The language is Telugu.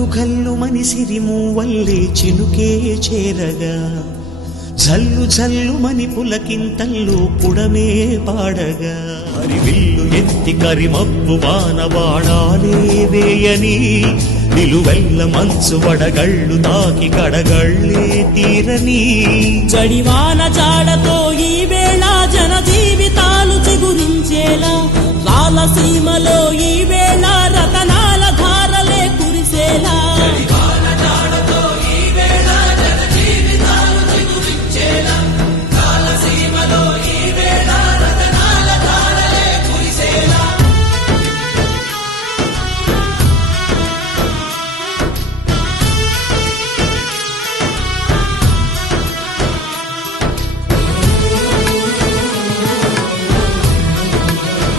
గల్లు గల్లు మని సిరిమూవల్లే చినుకే చేరగా జల్లు జల్లు మని పులకింతల్లు పుడమే పాడగా హరివిల్లు ఎత్తి కరిమబ్బు వాన బాణాలే వేయని నిలువెల్ల మంచు వడగళ్ళు తాకి కడగళ్ళే తీరని జడివాన జాడతో ఈ వేళ జన జీవితాలు చిగురించేలా రాలసీమ